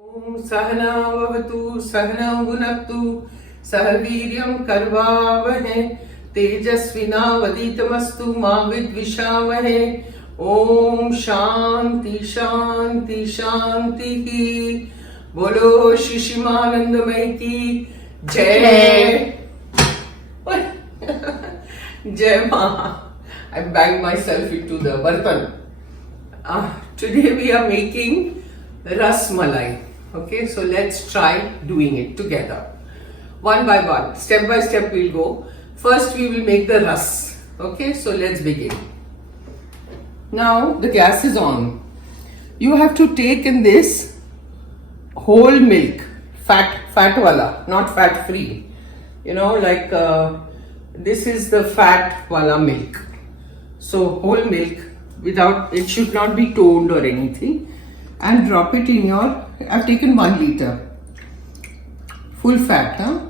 ओम सहना भवतु सहनौ भुनक्तु सह वीर्यं करवावहै तेजस्विनावधीतमस्तु मा विद्विषावहै। ओम शांति शांति शांति की। बोलो शिशिमानंदमय की जय। जय मां। I banged myself into the bartan. Today we are making ras malai. Okay, so let's try doing it together. One by one, step by step we'll go. First we will make the ras. Okay, so let's begin. Now the gas is on. You have to take in this whole milk, fat wala, not fat free. You know, like this is the fat wala milk. So whole milk, without, it should not be toned or anything, and drop it in your, I've taken 1 liter full fat, huh?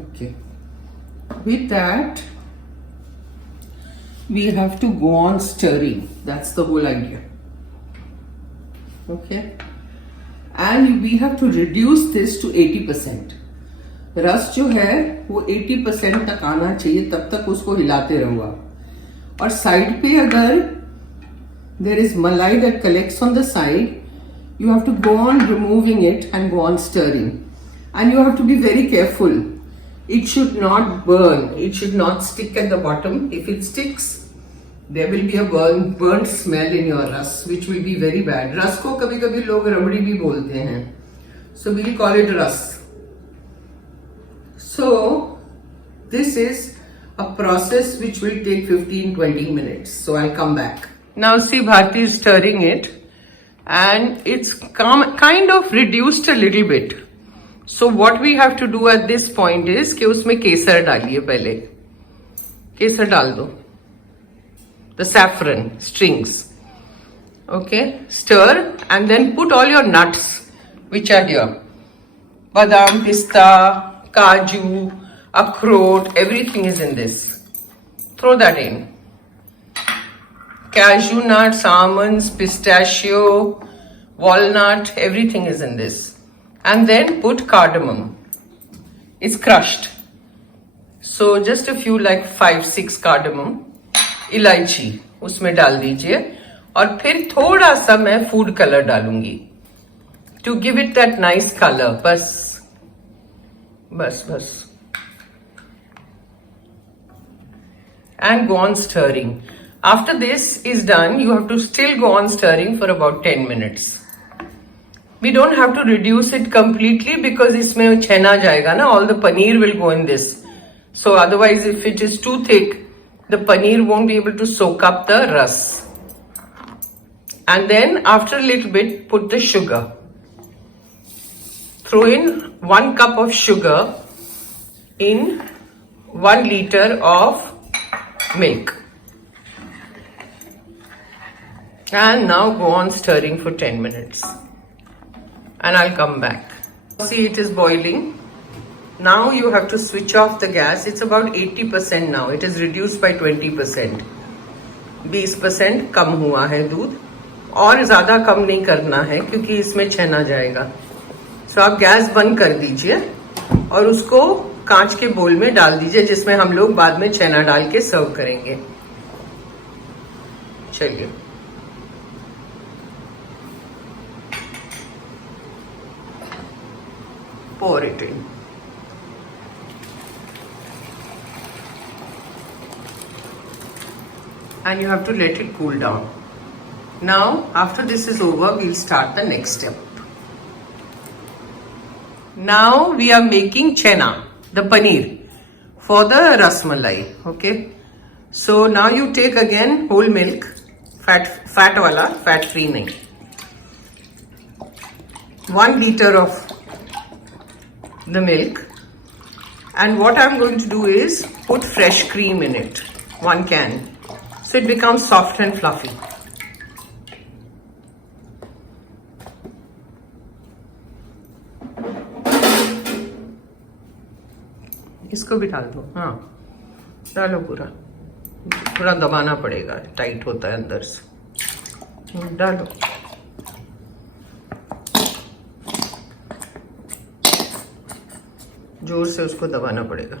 Okay, with that we have to go on stirring. That's the whole idea. Okay, and we have to reduce this to 80%. रस जो है वो 80% तक आना चाहिए, तब तक उसको हिलाते रहो आप। और साइड पे अगर there is malai that collects on the side, you have to go on removing it and go on stirring, and you have to be very careful. It should not burn. It should not stick at the bottom. If it sticks, there will be a burnt smell in your ras, which will be very bad. Ras को कभी-कभी लोग रबड़ी भी बोलते हैं. So we'll call it ras. So this is a process which will take 15-20 minutes. So I'll come back. Now see, Bharti is stirring it, and it's kind of reduced a little bit. So what we have to do at this point is कि उसमें केसर डालिए पहले. केसर डाल दो. The saffron strings. Okay, stir and then put all your nuts which are here. Badam, pista, kaju, akhrot, everything is in this. Throw that in. Cashew nuts, almonds, pistachio, walnut, everything is in this. And then put cardamom. It's crushed. So just a few, like 5-6 cardamom. इलायची उसमें डाल दीजिए, और फिर थोड़ा सा मैं food colour डालूंगी to give it that nice color. बस बस बस. And go on stirring. After this is done, you have to still go on stirring for about 10 minutes. We don't have to reduce it completely because इसमें छेना जाएगा ना. All the paneer will go in this. So otherwise, if it is too thick, the paneer won't be able to soak up the ras. And then after a little bit, put the sugar. Throw in 1 cup of sugar in 1 liter of milk. And now go on stirring for 10 minutes. And I'll come back. See, it is boiling. Now you have to switch off the gas. It's about 80% now. It is reduced by 20%. 20% कम हुआ है दूध, और ज़्यादा कम नहीं करना है क्योंकि इसमें छेना जाएगा. So आप गैस बंद कर दीजिए और उसको कांच के बोल में डाल दीजिए, जिसमें हम लोग बाद में छेना डाल के सर्व करेंगे. चलिए. Pour it in. And you have to let it cool down. Now, after this is over, we'll start the next step. Now we are making chena, the paneer, for the ras malai. Okay. So now you take again whole milk, fat wala, fat free nahi. 1 liter of the milk, And what I'm going to do is put fresh cream in it, 1 can. So it becomes soft and fluffy. इसको भी डाल दो, हाँ डालो पूरा, थोड़ा दबाना पड़ेगा, टाइट होता है अंदर से, डालो। जोर से उसको दबाना पड़ेगा।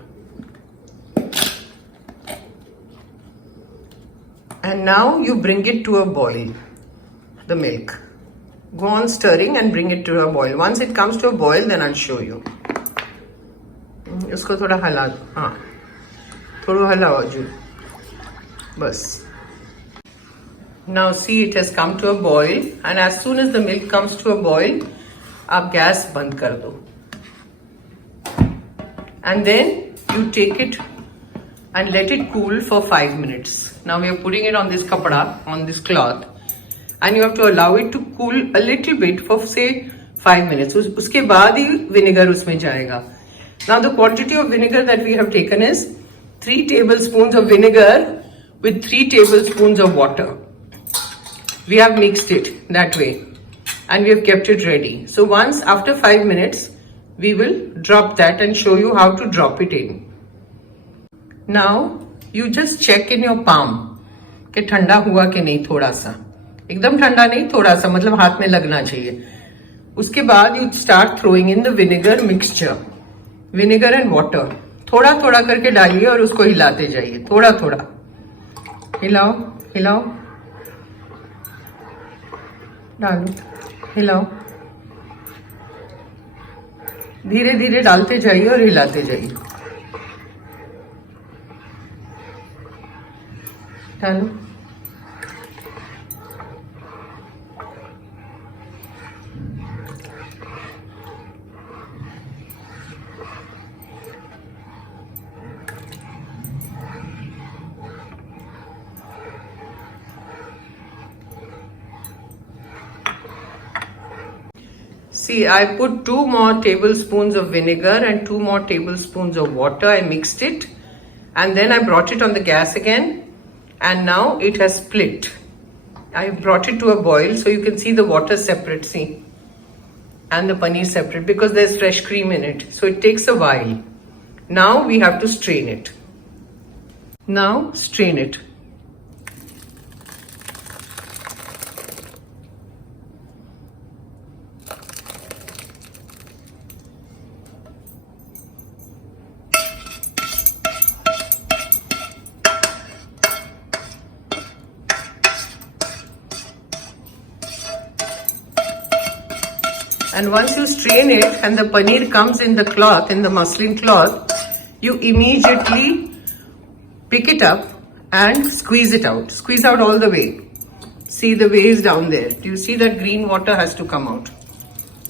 And now you bring it to a boil, the milk. Go on stirring and bring it to a boil. Once it comes to a boil, then I'll show you. इसको थोड़ा हिला दो, हाँ थोड़ा हिलाओ जी, बस। Now see, it has come to a boil, and as soon as the milk comes to a boil, आप gas बंद कर दो। And then you take it and let it cool for 5 minutes. Now we are putting it on this kapda, on this cloth, and you have to allow it to cool a little bit for say 5 minutes. उसके बाद ही vinegar उसमें जाएगा. Now the quantity of vinegar that we have taken is 3 tablespoons of vinegar with 3 tablespoons of water. We have mixed it that way and we have kept it ready. So once after 5 minutes, we will drop that and show you how to drop it in. Now you just check in your palm कि ठंडा हुआ कि नहीं, थोड़ा सा, एकदम ठंडा नहीं, थोड़ा सा, मतलब हाथ में लगना चाहिए। उसके बाद you start throwing in the vinegar mixture, vinegar and water, थोड़ा थोड़ा करके डालिए और उसको हिलाते जाइए, थोड़ा थोड़ा हिलाओ हिलाओ, डालो हिलाओ, धीरे धीरे डालते जाइए और हिलाते जाइए, डालो। See, I put 2 more tablespoons of vinegar and 2 more tablespoons of water. I mixed it and then I brought it on the gas again, and now it has split. I brought it to a boil so you can see the water separate, see, and the paneer separate because there's fresh cream in it. So it takes a while. Now we have to strain it. Now strain it. And once you strain it and the paneer comes in the cloth, in the muslin cloth, you immediately pick it up and squeeze it out. Squeeze out all the way. See, the way is down there. Do you see that green water has to come out?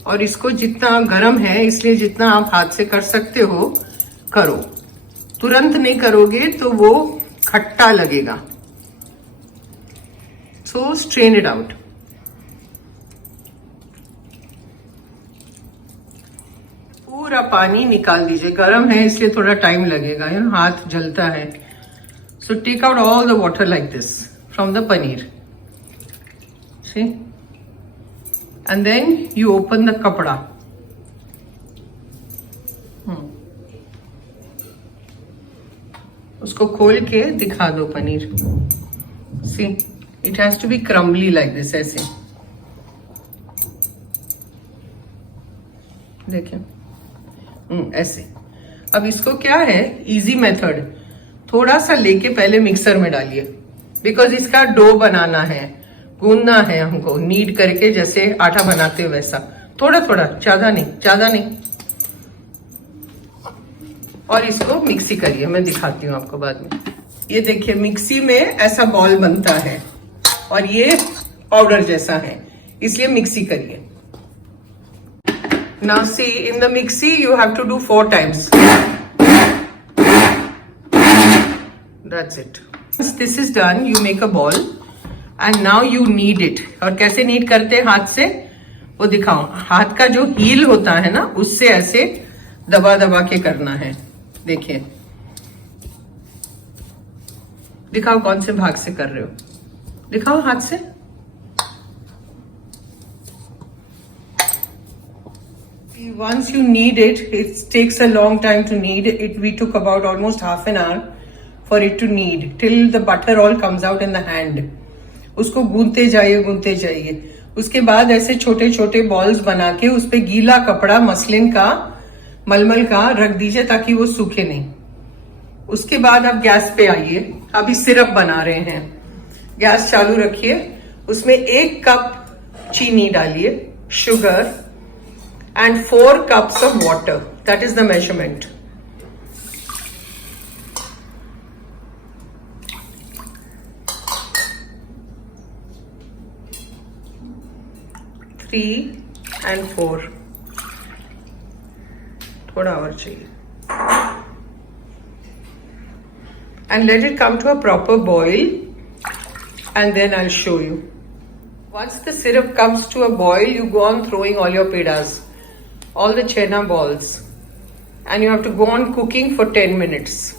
और इसको जितना गर्म है, इसलिए जितना आप हाथ से कर सकते हो करो, तुरंत नहीं करोगे तो वो खट्टा लगेगा. So strain it out. पूरा पानी निकाल दीजिए, गर्म है इसलिए थोड़ा टाइम लगेगा, हाथ जलता है. So take out all the water like this from the paneer. See? And then you open the kapda. उसको खोल के दिखा दो paneer. See? It has to be crumbly like this, ऐसे. देखिए. ऐसे. अब इसको क्या है, इजी मेथड, थोड़ा सा लेके पहले मिक्सर में डालिए, बिकॉज इसका डो बनाना है, गूंदना है हमको, नीड करके जैसे आटा बनाते हो वैसा, थोड़ा थोड़ा, ज्यादा नहीं, ज्यादा नहीं. और इसको मिक्सी करिए, मैं दिखाती हूँ आपको बाद में. ये देखिए मिक्सी में ऐसा बॉल बनता है और ये पाउडर जैसा है, इसलिए मिक्सी करिए. Now see, in the mixie you have to do 4 times. That's it. Once this is done, you make a ball and now you knead it. और कैसे knead करते हैं हाथ से, वो दिखाओ. हाथ का जो हील होता है ना, उससे ऐसे दबा दबा के करना है. देखिए, दिखाओ कौन से भाग से कर रहे हो, दिखाओ हाथ से। Once you knead it, it takes a long time to knead it. We took about almost half an hour for it to knead till the butter all comes out in the hand. उसको गूंथते जाइए। उसके बाद ऐसे छोटे छोटे balls बना के उस पे गीला कपड़ा मसलिन का, मलमल का रख दीजिए ताकि वो सूखे नहीं। उसके बाद आप गैस पे आइए, अभी सिरप बना रहे हैं। गैस चालू रखिए, उसमें 1 कप चीनी डालिए, sugar, and 4 cups of water. That is the measurement. Three and 4. थोड़ा और चाहिए. And let it come to a proper boil, and then I'll show you. Once the syrup comes to a boil, you go on throwing all your pedas, all the chena balls, and you have to go on cooking for 10 minutes.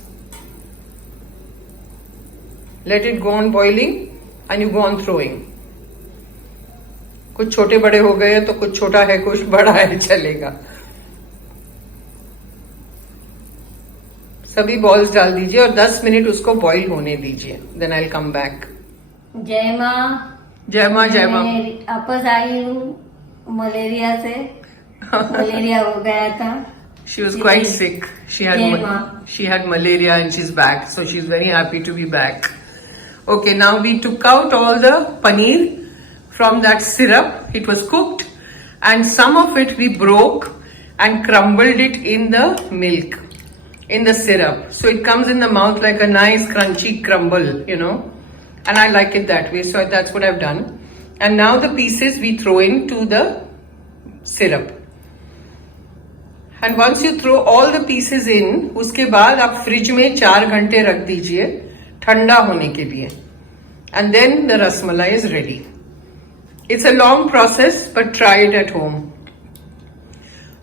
Let it go on boiling and you go on throwing. कुछ छोटे बड़े हो गए तो कुछ छोटा है कुछ बड़ा है, चलेगा। सभी बॉल्स डाल दीजिए और 10 मिनट उसको बॉईल होने दीजिए। Then I will come back. जय माँ। जय माँ। जय माँ। वापस आई हूँ मलेरिया से। मलेरिया हो गया था। She was quite sick. She had malaria and she's back. So she's very happy to be back. Okay, now we took out all the paneer from that syrup. It was cooked and some of it we broke and crumbled it in the milk, in the syrup. So it comes in the mouth like a nice crunchy crumble, you know. And I like it that way. So that's what I've done. And now the pieces we throw into the syrup. And once you throw all the pieces in, उसके बाद आप fridge में 4 घंटे रख दीजिए ठंडा होने के लिए. And then the rasmalai is ready. It's a long process, but try it at home.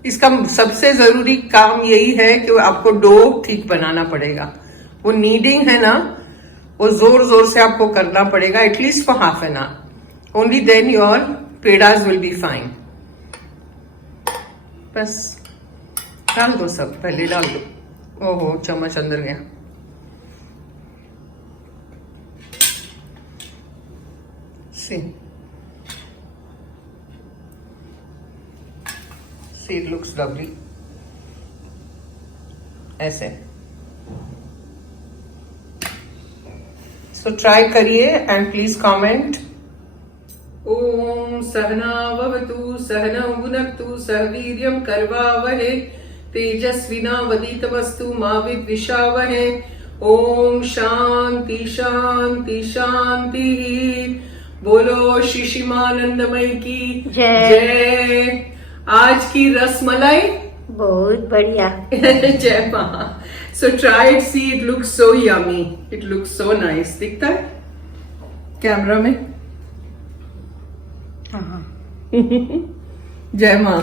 इसका सबसे जरूरी काम यही है कि आपको डो ठीक बनाना पड़ेगा. वो नीडिंग है ना, वो जोर जोर से आपको करना पड़ेगा, at least for half an hour. Only then your pedals will be fine. बस डाल दो, सब पहले डाल दो. ओहो, चम्मच अंदर गया. See, it looks lovely. ऐसे. So try करिए and please comment. ओम सहना भवतु सहनौ भुनक्तु सह वीर्यं करवावहै तेजस्विनावधीतमस्तु मा विद्विषावहै. ओम शांति शांति शांति. बोलो शिशिमानंदमय की जय. आज की रसमलाई बहुत बढ़िया. जय मां. So try it, see, it looks so yummy. It looks so nice. दिखता है कैमरा में? हाँ. जय मां.